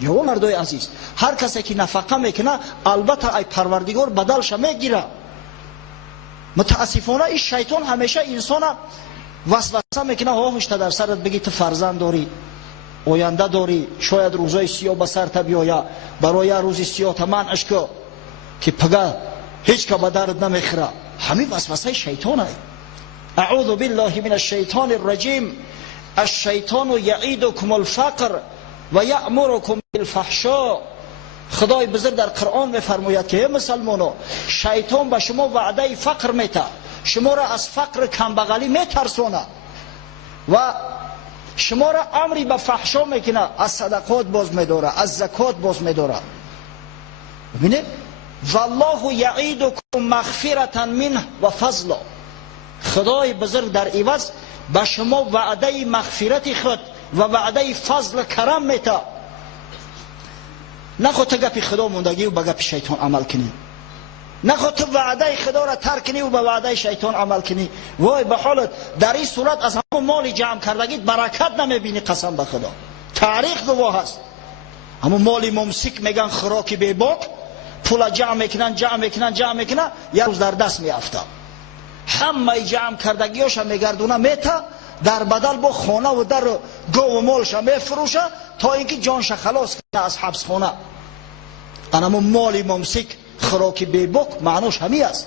یا مردای عزیز، هر کسی که نفقه میکنه البته ای پروردگار بدلش میگیره. متاسفانه این شیطان همیشه انسان وسوسه میکنه. هوشت در سرت بگی تو فرزند داری، آینده داری، شاید روزای سیاه به سر بیاید، برای روز سیاه منعش کو که پگه هیچ که به درد نمیخوره. همین وسوسه شیطانه. اعوذ بالله من الشیطان الرجیم. الشیطان یعیدکم الفقر و یأمرکم بالفحشاء. خدای بزرگ در قرآن میفرماید که ای مسلمانو، شیطان به شما وعده فقر میده، شما را از فقر کمبغلی میترسونه و شما را امری به فحشا میکنه، از صدقات باز میداره، از زکات باز میداره. ببینید، والله یعیدکم مغفرة منه و فضلا. خدای بزرگ در عوض به شما وعده مغفرت خود و وعده فضل کرم میده. نخواد تو گپ خدا موندگی و به گپ شیطان عمل کنی، نخواد تو وعده خدا را ترک کنی و به وعده شیطان عمل کنی. وای به حالت در این صورت از همون مالی جمع کردگیت برکت نمیبینی. قسم به خدا، تاریخ گواه است. همون مالی ممسک میگن خوراکی بی باک، پول جمع میکنن یک روز در دست میافته. همه جمع کردگیاش میگردونه میته، در بدل با خانه و در گاو و مالش میفروشه تا اینکه جانش خلاص کنه از حبس خانه. اما مالی ممسک خوراکی بی باک معنوش همی است.